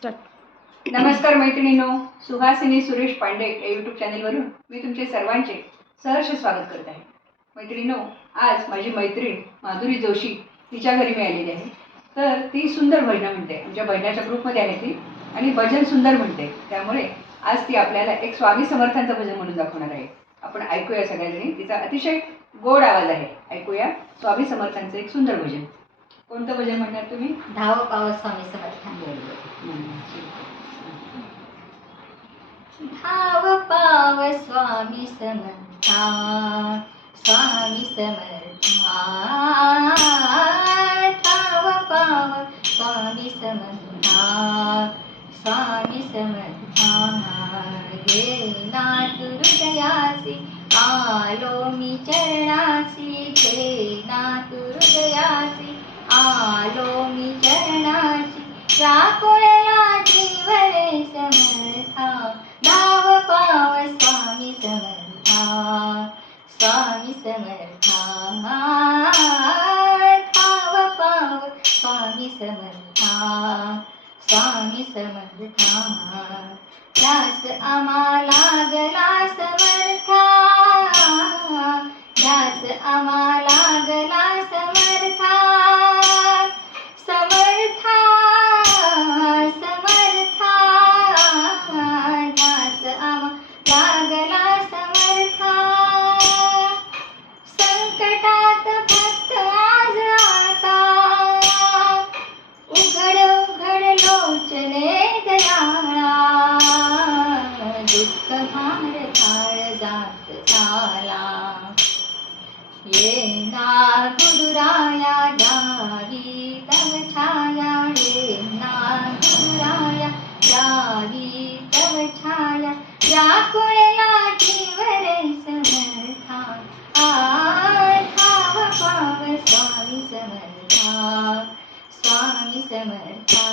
Start नमस्कार मैत्रिणींनो सुहासिनी सुरेश पांडे या यूट्यूब चॅनेलवरून मी तुमचे सर्वांचे सहर्ष स्वागत करत आहे. मैत्रिणींनो आज माझी मैत्रीण माधुरी जोशी तिच्या घरी मी आलेली आहे. तर ती सुंदर भजनं म्हणते. आमच्या भजनाच्या ग्रुपमध्ये आहे ती आणि भजन सुंदर म्हणते. त्यामुळे आज ती आपल्याला एक स्वामी समर्थांचं भजन म्हणून दाखवणार आहे. आपण ऐकूया सगळ्यांनी तिचा अतिशय गोड आवाज आहे. ऐकूया स्वामी समर्थांचं एक सुंदर भजन. कोणतं भजन म्हणणार तुम्ही? धाव पाव स्वामी समर्थांबरोबर धाव पाव स्वामी समर्था स्वामी समर्था धाव पाव स्वामी समर्था स्वामी समर्था घे नाथ हृदयासी आलो मी चरणासी घे नाथ हृदयासी आलो मी चरणाची व्याकुळला जीवरे समर्था धाव पाव स्वामी समर्था स्वामी समर्था. धाव पाव स्वामी समर्था स्वामी समर्था. ध्यास आम्हाला गला समर्था ध्यास आम्हाला झाला येणार ना गुरुराया द्यावी तव छाया. येणार ना गुरुराया द्यावी तव छाया. व्याकुळला जीवरे समर्था. आठाव पाव स्वामी समर्था. स्वामी समर्था.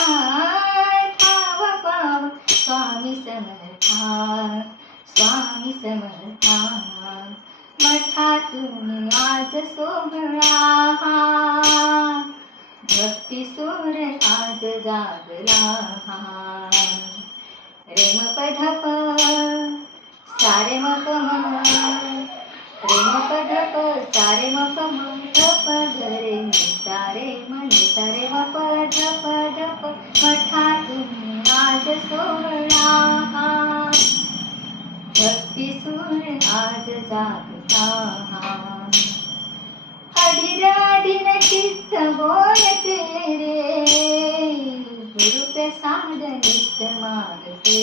आठाव पाव स्वामी समर्था. स्वामी समर्था मठातून आज सोहळा भक्ती सूर आज जागला रेम पधप सारे मप रेम पधप सारे मप धप गरे सारे मन सारे मप धप धप मठातून आज सोहळा भक्ती सूर आज जागता अधीर चित्त बोलते रे गुरु प्रसाद नित्य मागते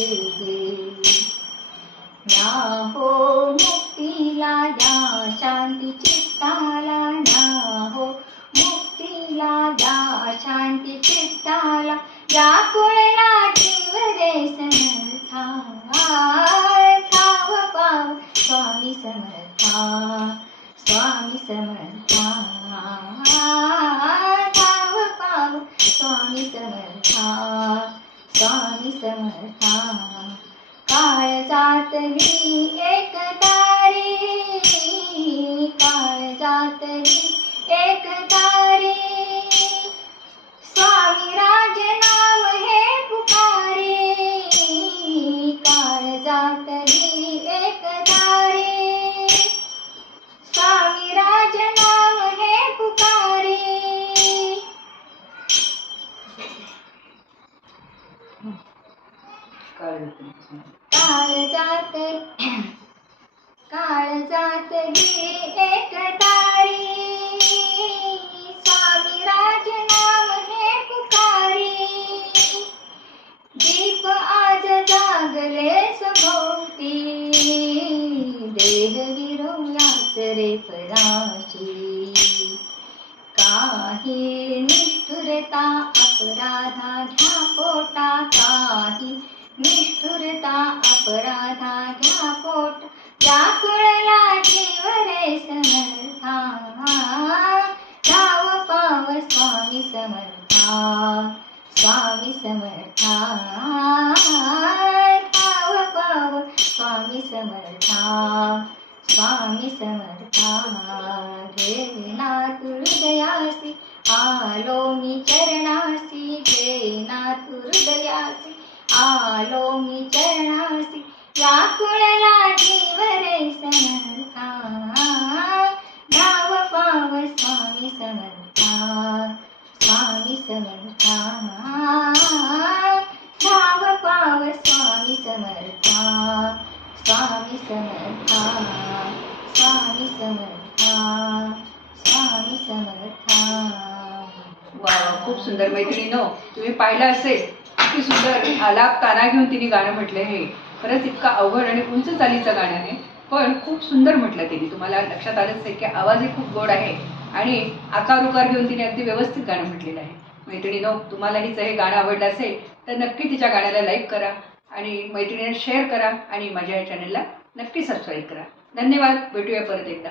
ना हो मुक्तीला द्या शांती चित्ताला ना हो मुक्तीला द्या शांती चित्ताला या कुळला जीवरे समर्था समर्था स्वामी समर्था पाव स्वामी समर्था स्वामी समर्था काळ जातली एक तारी काळ जातली एक तारी काळ जात काळ जात काळ एक तारी. स्वामी राज नाम हे पुकारी. दीप आज जागले सभोवती. देह विरुयाच रे पराची काही निष्ठुरता अपराधा घ्या पोटा काही निष्ठुरता अपराधा घ्या पोट व्याकुळला जीवरे समर्था. धाव पाव स्वामी समर्था स्वामी समर्था. धाव पाव स्वामी समर्था स्वामी समर्था. घेना ना आलो मी चरणासी. घेना तू हृदयासी. आलो मी चरणासी व्याकुळला जीव समर्था. धाव पाव स्वामी समर्था. स्वामी समर्था. धाव पाव स्वामी समर्था. स्वामी समर्था. स्वामी समर्था. स्वामी समर्था. वा खूप सुंदर मैत्रिणीनो तुम्ही पाहिलं असेल? अतिशय सुंदर आलाप ताना घेऊन तिने गाणं म्हटलं हे खरंच इतका अवघड आणि उंच चालीचं गाणं आहे पण खूप सुंदर म्हटलं तिने. तुम्हाला लक्षात आलंच आहे की आवाजही खूप गोड आहे आणि आकार उकार घेऊन तिने अगदी व्यवस्थित गाणं म्हटलेलं आहे. मैत्रिणीनो तुम्हाला हिचं हे गाणं आवडलं असेल तर नक्की तिच्या गाण्याला लाईक करा आणि मैत्रिणींना शेअर करा आणि माझ्या या चॅनलला नक्की सबस्क्राईब करा. धन्यवाद. भेटूया परत एकदा.